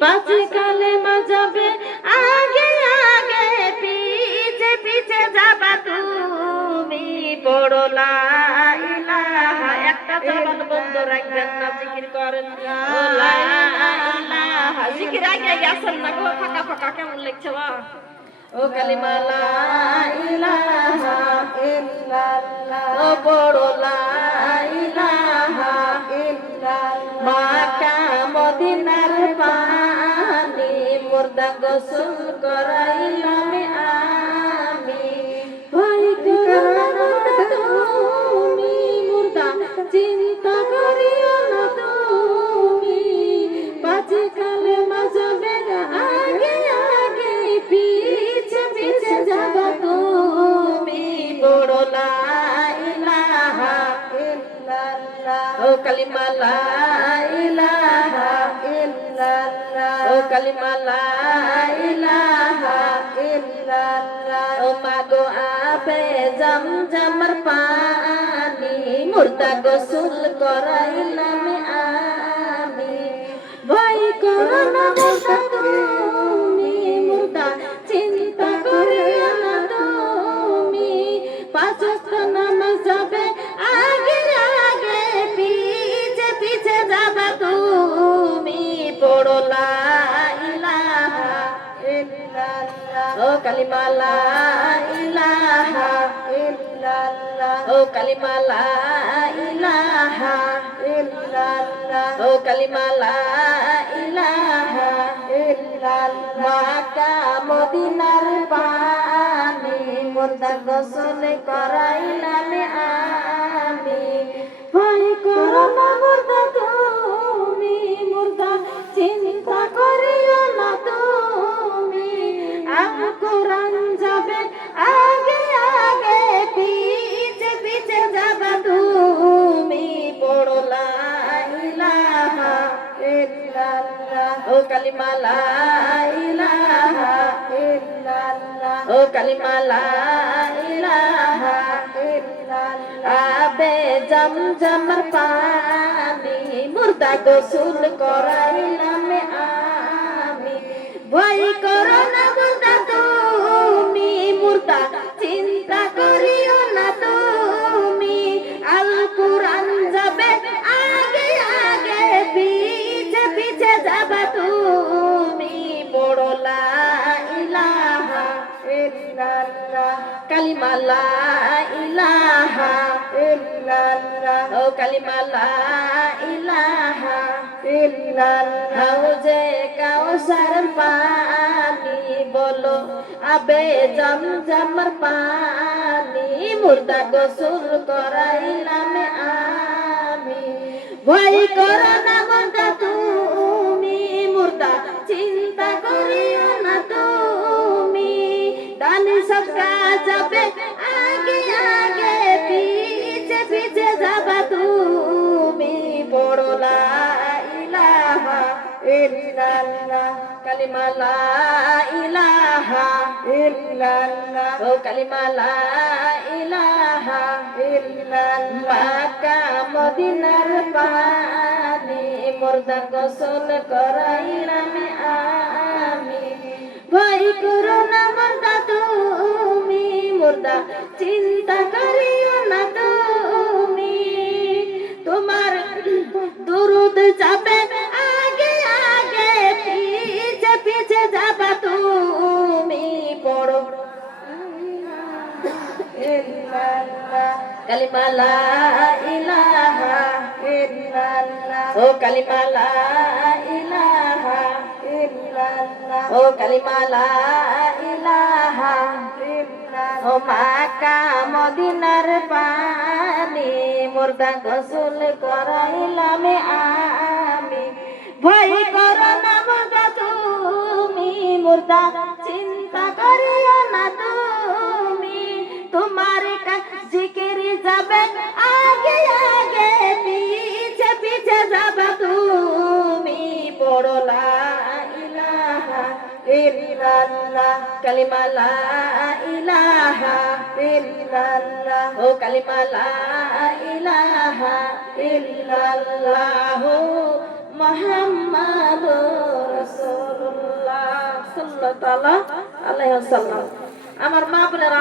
পাঁচ কালেমা যাবে আগে আগে, পিছে পিছে যাবা তুমি, পড়ো লা ইলাহা। একটা জবান বন্ধ রাখবেন না, জিকির করেন লা ইলাহা। জিকির আগে আগে আসেন না গো, ফাঁকা ফাঁকা কেমন লাগছে বা? ও কালিমা লা ইলাহা ইল্লাল্লাহ, ও পড়ো লা ইলাহা ইল্লাল্লাহ। মক্কা মদিনার পানি মুর্দা গোসল করাইলাম আমি, ভয় করো না তুমি মুর্দা, চিন্তা করিও না তুমি, পাঁচ কালেমা যাবে আগে আগে, পিছে পিছে যাবা তুমি, পড়ো লা ইলাহা ইল্লাল্লাহ, ও কালিমা লা ইলাহা ইল্লাল্লাহ, ও কালিমা লা ইলাহা ইল্লাল্লাহ। ও মাগো আবে জমজমের পানি মুর্দা গোসল করাইলাম আমি, ভয় করো না মুর্দা তুমি মুর্দা, চিন্তা করিও না তুমি, পাঁচ ওয়াক্ত নামাজ যাবে আগে আগে, পিছে পিছে যাবা তুমি, পড়ো লা ইলাহা ইল্লাল্লাহ, ও কালিমা লা ইলাহা ইল্লাল্লাহ, ও কালিমা লা ইলাহা ইল্লাল্লাহ, ও কালিমা লা ইলাহা ইল্লাল্লাহ। মক্কা মদিনার পানি মুর্দা গোসল করাইলাম আমি, ভয় করো না মুর্দা তুমি মুর্দা, চিন্তা করিও না তুমি, আল কোরআন যাবে আগে আগে, পিছে পিছে যাবা তুমি, পড়ো লা ইলাহা ইল্লাল্লাহ, ও কালিমা লা ইলাহা ইল্লাল্লাহ, ও কালিমা লা ইলাহা ইল্লাল্লাহ। আবে জমজমের পানি মুর্দা গোসল করাইলাম আমি, ভয় করো না মুর্দা তুমি মুর্দা, চিন্তা করিও না তুমি, আল কুরআন যাবে আগে আগে, পিছে পিছে যাবা তুমি, পড়ো লা ইলাহা ইল্লাল্লাহ, কালিমা লা ইলাহা ইল্লাল্লাহ, ও কালিমা লা ইলাহা ইল্লাল্লাহ। হাউজে কাউসার পানি বলো আবে জমজমের পানি মুর্দা গোসল করাইলাম আমি, ভয় করো না মুর্দা তুমি মুর্দা, চিন্তা করিও না তুমি, দানি সবকা যাবে আগে আগে, পিছে পিছে যাবা তুমি, পড়ো লা ইলাহা ইল্লাল্লাহ, কালিমা লা ইলাহা ইল্লাল্লাহ, ও কালিমা লা ইলাহা ইল্লাল্লাহ। মক্কা মদিনার পানি মুর্দা গোসল করাইলাম আমি, ভয় করো না মুর্দা তুমি মুর্দা, চিন্তা করিও না তুমি, তোমার দুরুদ যাবে আগে আগে, পিছে পিছে যাবা তুমি, পড়ো কালিমা লা ইলাহা ইল্লাল্লাহ, ও কালিমা লা ইলাহা ইল্লাল্লাহ, ও কালিমা লা ইলাহা ইল্লাল্লাহ। ও মক্কা মদিনার পানি মুর্দা গোসল করাইলাম আমি, ভয় করো না মুর্দা তুমি মুর্দা, চিন্তা করিও না তুমি, তোমার জিকির যাবে আগে আগে, পিছে পিছে যাবা তুমি, পড়ো লা ইলাহা ইল্লাল্লাহ, কালিমা লা ইলাহা ইল্লাল্লাহ, ও কালিমা লা ইলাহা ইল্লাল্লাহ, মুহাম্মাদুর রাসূল। সাল্লাল্লাহু তাআলা আলাইহি ওয়াসাল্লাম। আমার মা বোনেরা,